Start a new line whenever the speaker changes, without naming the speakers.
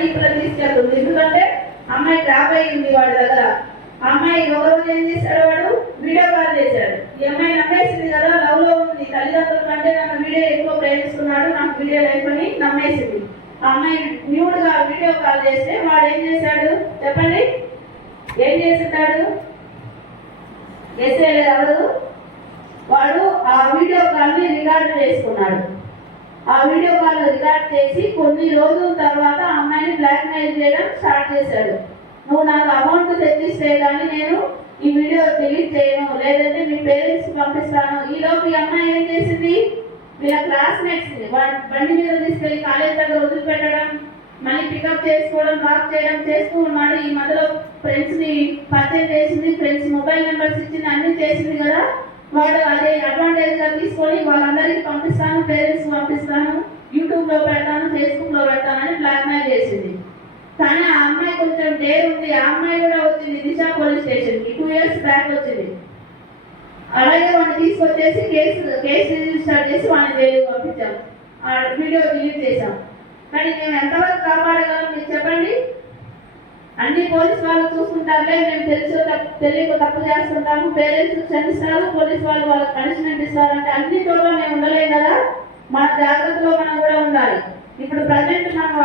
డీప్లో తీసుకెళ్తుంది. ఎందుకంటే అమ్మాయి ట్రాప్ అయ్యింది వాడి దగ్గర. ఆ అమ్మాయి ఒక రోజు ఏం చేశాడు వాడు? వీడియో కాల్ చేశాడు. ఈ అమ్మాయి నమ్మేసింది కదా లవ్లో ఉంది. తల్లిదండ్రుల కంటే నన్ను వీడియో ఎక్కువ ప్రేమిస్తున్నాడు నాకు వీడియో లైఫ్ అని నమ్మేసింది. ఆ అమ్మాయి న్యూడ్గా వీడియో కాల్ చేస్తే వాడు ఏం చేశాడు? చెప్పండి. ఏం చేస్తున్నాడు ఎస్ఏ ఎవరు? వాడు ఆ వీడియో కాల్ని రికార్డు చేసుకున్నాడు. ఆ వీడియో కాల్ రికార్డ్ చేసి కొన్ని రోజుల తర్వాత అమ్మాయిని బ్లాక్మెయిల్ చేయడం స్టార్ట్ చేశాడు. నువ్వు నాకు అమౌంట్ తెప్పిస్తే కానీ నేను ఈ వీడియో డిలీట్ చేయను లేదంటే మీ పేరెంట్స్ పంపిస్తాను. ఈలోపు ఈ అమ్మాయి ఏం చేసింది? వీళ్ళ క్లాస్మేట్స్ బండి మీద తీసుకెళ్ళి కాలేజ్ దగ్గర వదిలిపెట్టడం మళ్ళీ పికప్ చేసుకోవడం డ్రాప్ చేయడం చేస్తూ ఉన్నాడు. ఈ మధ్యలో ఫ్రెండ్స్ని పరిచయం చేసింది ఫ్రెండ్స్ మొబైల్ నెంబర్స్ ఇచ్చింది అన్ని చేసింది కదా? వాళ్ళు అదే అడ్వాంటేజ్గా తీసుకొని వాళ్ళందరికీ పంపిస్తాను పేరెంట్స్ పంపిస్తాను యూట్యూబ్లో పెడతాను ఫేస్బుక్లో పెడతానని బ్లాక్ మెయిల్ చేసింది. కానీ ఆ అమ్మాయి కొంచెం డేర్ ఉంది. ఆ అమ్మాయి కూడా వచ్చింది దిశ పోలీస్ స్టేషన్కి టూ ఇయర్స్ బ్యాక్ వచ్చింది. అలాగే వాడిని తీసుకొచ్చేసి కేసు కేసు రిజిస్టర్ చేసి వాడిని జైలు పంపించాం. ఆ వీడియో డిలీట్ చేశాం. కానీ మేము ఎంతవరకు కాపాడగలం మీరు చెప్పండి? అన్ని పోలీస్ వాళ్ళు చూసుకుంటారులే మేము తెలుసు. తెలియక తప్పు చేస్తుంటాము. పేరెంట్స్ క్షమిస్తారు పోలీస్ వాళ్ళు వాళ్ళకి పనిష్మెంట్ ఇస్తారంటే అన్ని చోట్ల మేము ఉండలేం కదా? మన జాగ్రత్తలో మనం కూడా ఉండాలి. ఇప్పుడు ప్రజెంట్ మనం